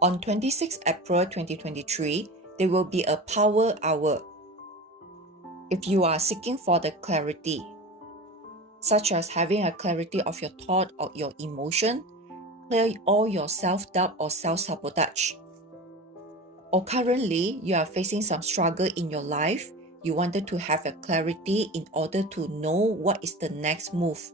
On 26 April 2023, there will be a power hour. If you are seeking for the clarity, such as having a clarity of your thought or your emotion, clear all your self-doubt or self-sabotage. Or currently, you are facing some struggle in your life, you wanted to have a clarity in order to know what is the next move.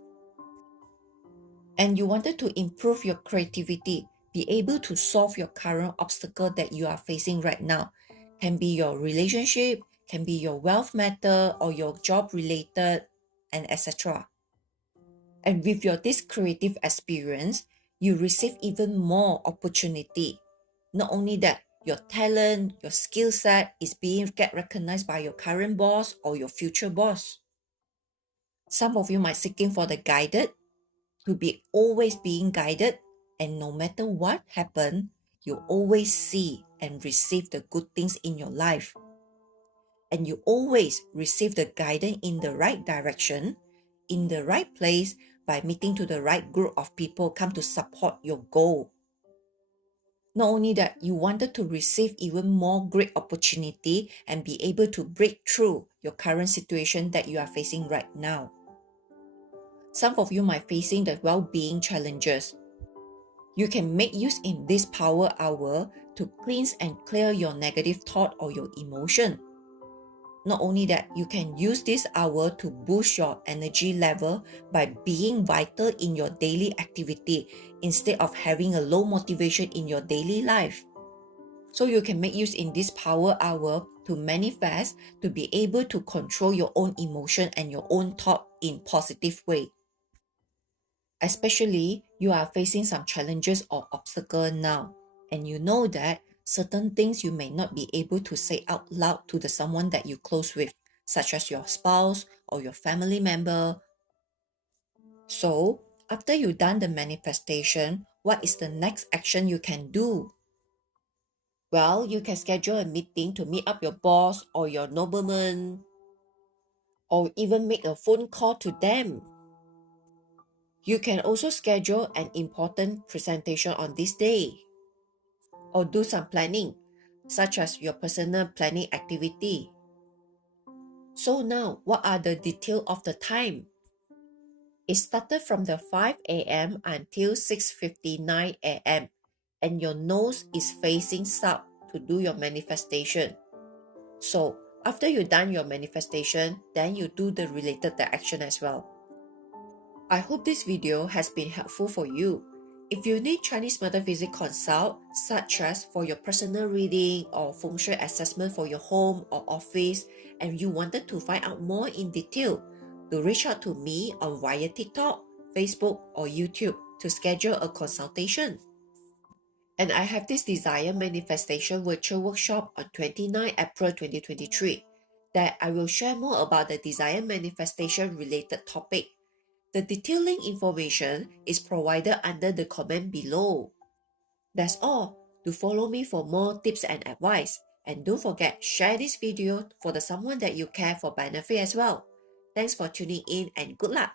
And you wanted to improve your creativity, be able to solve your current obstacle that you are facing right now. Can be your relationship, can be your wealth matter or your job related, and etc. And with this creative experience, you receive even more opportunity. Not only that, your talent, your skill set is being recognized by your current boss or your future boss. Some of you might seeking for the guided, to be always being guided, and no matter what happen, you always see and receive the good things in your life. And you always receive the guidance in the right direction, in the right place, by meeting to the right group of people come to support your goal. Not only that, you wanted to receive even more great opportunity and be able to break through your current situation that you are facing right now. Some of you might facing the well-being challenges. You can make use in this power hour to cleanse and clear your negative thought or your emotion. Not only that, you can use this hour to boost your energy level by being vital in your daily activity instead of having a low motivation in your daily life. So you can make use in this power hour to manifest, to be able to control your own emotion and your own thought in positive way. Especially, you are facing some challenges or obstacles now, and you know that certain things you may not be able to say out loud to the someone that you close with, such as your spouse or your family member. So, after you've done the manifestation, what is the next action you can do? Well, you can schedule a meeting to meet up your boss or your nobleman, or even make a phone call to them. You can also schedule an important presentation on this day, or do some planning, such as your personal planning activity. So now, what are the details of the time? It started from the 5 a.m. until 6:59 a.m. and your nose is facing south to do your manifestation. So after you done your manifestation, then you do the related action as well. I hope this video has been helpful for you. If you need Chinese metaphysics consult, such as for your personal reading or feng shui assessment for your home or office, and you wanted to find out more in detail, to reach out to me on via TikTok, Facebook, or YouTube to schedule a consultation. And I have this Desire Manifestation Virtual Workshop on 29 April 2023 that I will share more about the Desire Manifestation related topic. The detailed link information is provided under the comment below. That's all. Do follow me for more tips and advice. And don't forget, share this video for someone that you care for benefit as well. Thanks for tuning in and good luck.